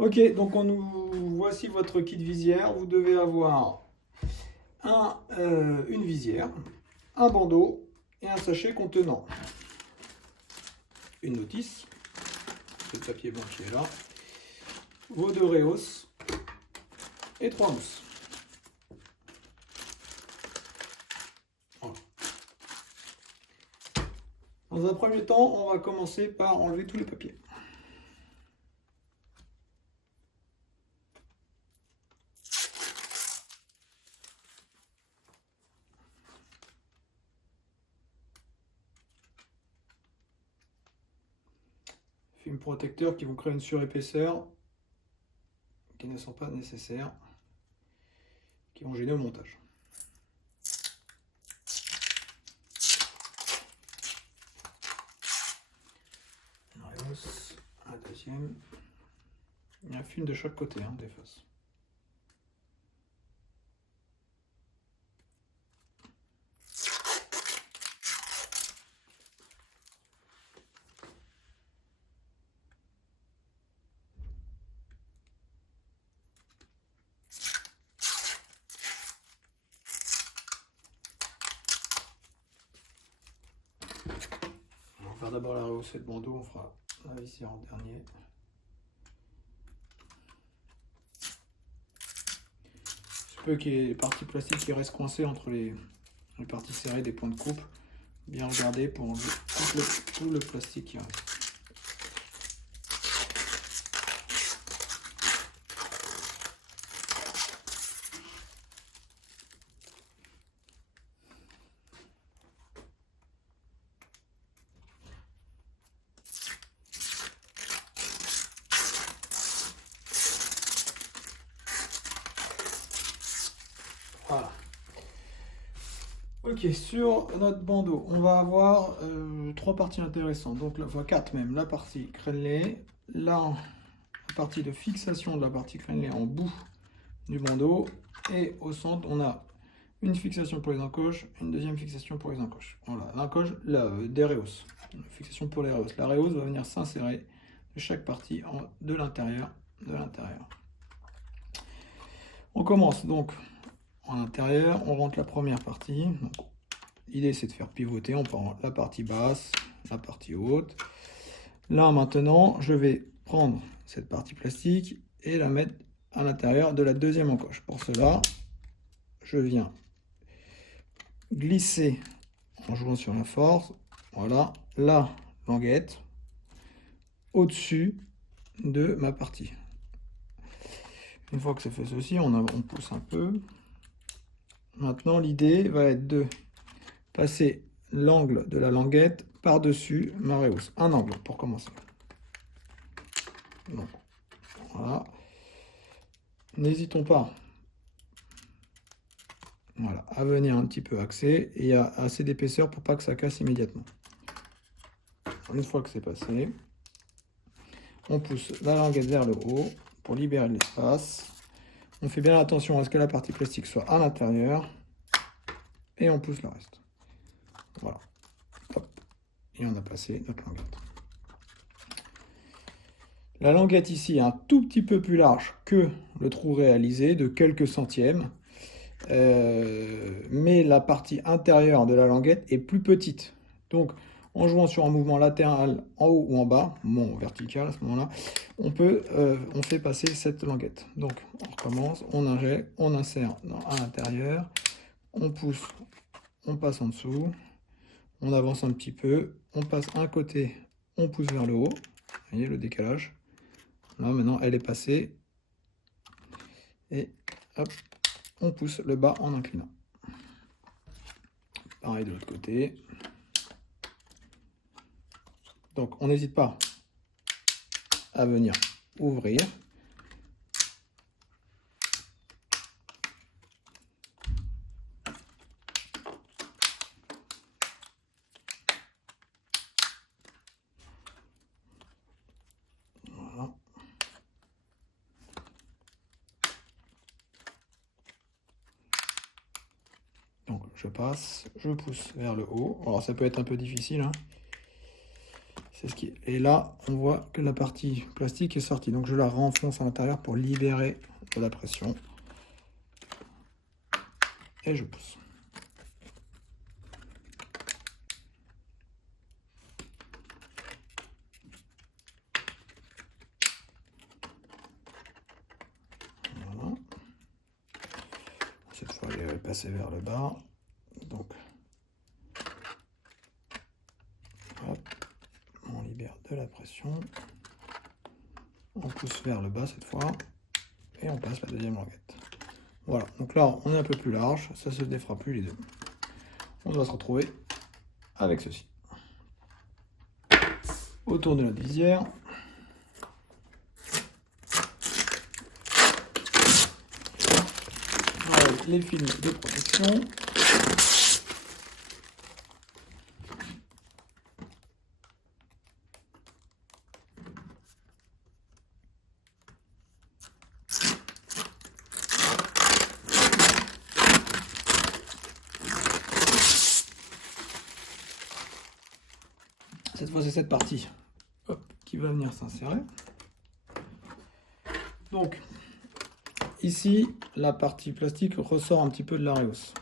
Ok, donc voici votre kit visière. Vous devez avoir une visière, un bandeau et un sachet contenant une notice, c'est le papier blanc qui est là, vos deux Réos et trois mousses. Voilà. Dans un premier temps, on va commencer par enlever tous les papiers. Film protecteurs qui vont créer une surépaisseur qui ne sont pas nécessaires, qui vont gêner au montage. Un deuxième. Il y a un film de chaque côté, des faces. On va faire d'abord la rehaussée de bandeau, on fera la visière en dernier. Il se peut qu'il y ait des parties plastiques qui restent coincées entre les parties serrées des points de coupe. Bien regarder pour enlever tout le plastique qui reste. Voilà. Ok, sur notre bandeau, on va avoir trois parties intéressantes, donc enfin quatre même. La partie crénelée, la partie de fixation de la partie crénelée en bout du bandeau, et au centre, on a une fixation pour les encoches, une deuxième fixation pour les encoches. Voilà, l'encoche, des Réos, une fixation pour les Réos. La Réos va venir s'insérer de chaque partie de l'intérieur. On commence donc en intérieur, on rentre la première partie. L'idée c'est de faire pivoter, on prend la partie basse, la partie haute. Là maintenant, je vais prendre cette partie plastique et la mettre à l'intérieur de la deuxième encoche. Pour cela, je viens glisser en jouant sur la force, voilà, la languette au-dessus de ma partie. Une fois que c'est fait ceci, on pousse un peu. Maintenant, l'idée va être de passer l'angle de la languette par-dessus ma rehausse. Un angle pour commencer. Donc, voilà. N'hésitons pas, voilà, à venir un petit peu axer et à assez d'épaisseur pour pas que ça casse immédiatement. Une fois que c'est passé, on pousse la languette vers le haut pour libérer de l'espace. On fait bien attention à ce que la partie plastique soit à l'intérieur et on pousse le reste. Voilà. Hop. Et on a placé notre languette. La languette ici est un tout petit peu plus large que le trou réalisé, de quelques centièmes. Mais la partie intérieure de la languette est plus petite. Donc, en jouant sur un mouvement latéral en haut ou en bas, bon, vertical à ce moment-là, on fait passer cette languette. Donc, on recommence, on injecte, on insère à l'intérieur, on pousse, on passe en dessous, on avance un petit peu, on passe un côté, on pousse vers le haut. Vous voyez le décalage. Là, maintenant, elle est passée. Et hop, on pousse le bas en inclinant. Pareil de l'autre côté. Donc, on n'hésite pas à venir ouvrir. Voilà. Donc, je passe, je pousse vers le haut. Alors, ça peut être un peu difficile, hein. Et là, on voit que la partie plastique est sortie. Donc je la renfonce à l'intérieur pour libérer de la pression. Et je pousse. Voilà. Cette fois, elle est passée vers le bas. Donc, hop, on libère de la pression. On pousse vers le bas cette fois. Et on passe la deuxième languette. Voilà, donc là, on est un peu plus large. Ça se défera plus les deux. On doit se retrouver avec ceci. Autour de notre visière. Avec les films de protection. Cette fois, c'est cette partie qui va venir s'insérer. Donc, ici, la partie plastique ressort un petit peu de la réhausse.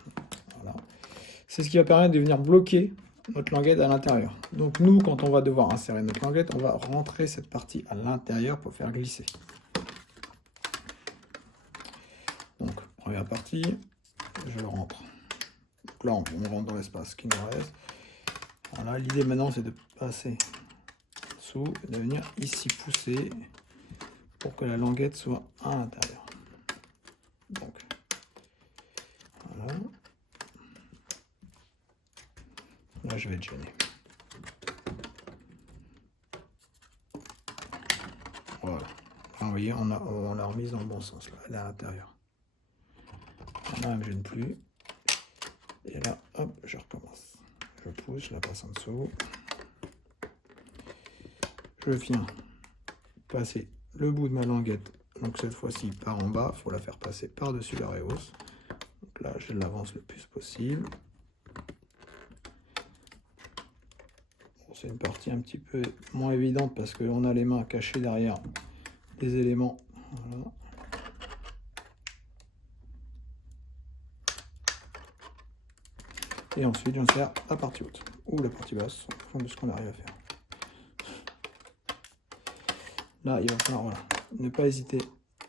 Voilà. C'est ce qui va permettre de venir bloquer notre languette à l'intérieur. Donc nous, quand on va devoir insérer notre languette, on va rentrer cette partie à l'intérieur pour faire glisser. Donc, première partie, je rentre. Donc là, on rentre dans l'espace qui nous reste. Voilà, l'idée maintenant, c'est de passer dessous et de venir ici pousser pour que la languette soit à l'intérieur. Donc, voilà. Là, je vais être gêné. Voilà. Là, vous voyez, on l'a remise dans le bon sens. Là, elle est à l'intérieur. Là, elle ne me gêne plus. Et là, hop, je recommence. Je pousse, je la passe en dessous. Je viens passer le bout de ma languette. Donc cette fois-ci par en bas, il faut la faire passer par-dessus la réhausse. Donc là, je l'avance le plus possible. Bon, c'est une partie un petit peu moins évidente parce qu'on a les mains cachées derrière des éléments. Voilà. Et ensuite, j'insère la partie haute ou la partie basse, en fonction de ce qu'on arrive à faire. Là, il va falloir ne pas hésiter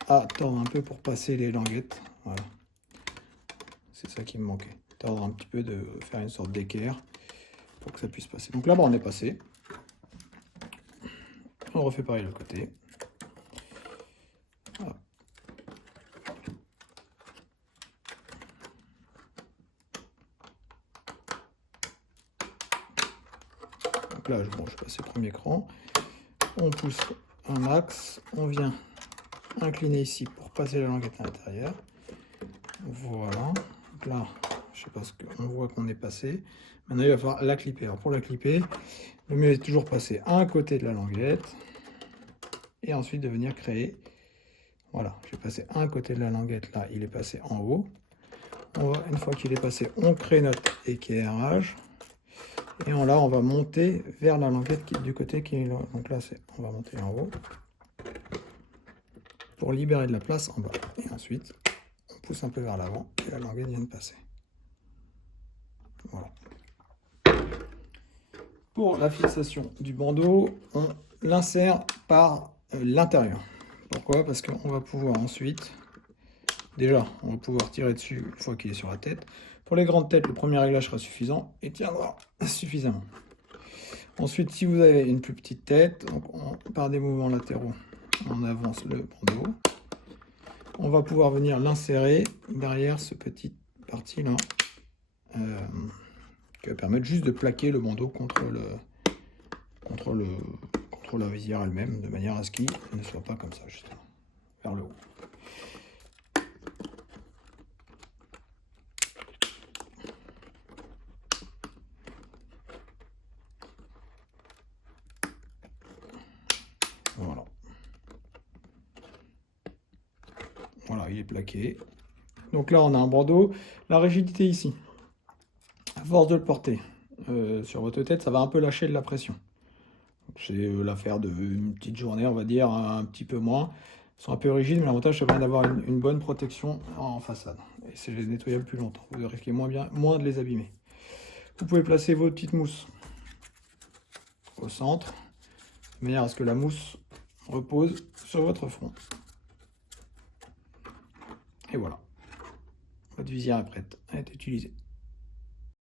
à tordre un peu pour passer les languettes. Voilà. C'est ça qui me manquait. Tordre un petit peu, de faire une sorte d'équerre pour que ça puisse passer. Donc là, on est passé. On refait pareil de l'autre côté. Voilà. Donc là, je passe le premier cran. On pousse un max. On vient incliner ici pour passer la languette à l'intérieur. Voilà. Donc là, je sais pas ce qu'on voit qu'on est passé. Maintenant, il va falloir la clipper. Alors pour la clipper, le mieux est toujours passer à un côté de la languette et ensuite de venir créer. Voilà, je vais passer à un côté de la languette. Là, il est passé en haut. Une fois qu'il est passé, on crée notre équerrage. Et là, on va monter vers la languette du côté qui est là. Donc là, on va monter en haut pour libérer de la place en bas. Et ensuite, on pousse un peu vers l'avant et la languette vient de passer. Voilà. Pour la fixation du bandeau, on l'insère par l'intérieur. Pourquoi? Parce qu'on va pouvoir ensuite, déjà, on va pouvoir tirer dessus une fois qu'il est sur la tête. Pour les grandes têtes, le premier réglage sera suffisant et tiendra suffisamment. Ensuite, si vous avez une plus petite tête, donc par des mouvements latéraux, on avance le bandeau. On va pouvoir venir l'insérer derrière ce petit parti-là, qui va permettre juste de plaquer le bandeau contre la visière elle-même, de manière à ce qu'il ne soit pas comme ça, justement, vers le haut. Voilà. Voilà, il est plaqué. Donc là, on a un bandeau. La rigidité ici, à force de le porter sur votre tête, ça va un peu lâcher de la pression. C'est l'affaire d'une petite journée, on va dire, un petit peu moins. Ils sont un peu rigides, mais l'avantage, c'est d'avoir une bonne protection en façade. Et c'est nettoyable plus longtemps. Vous risquez moins de les abîmer. Vous pouvez placer vos petites mousses au centre, de manière à ce que la mousse repose sur votre front. Et voilà, votre visière est prête à être utilisée.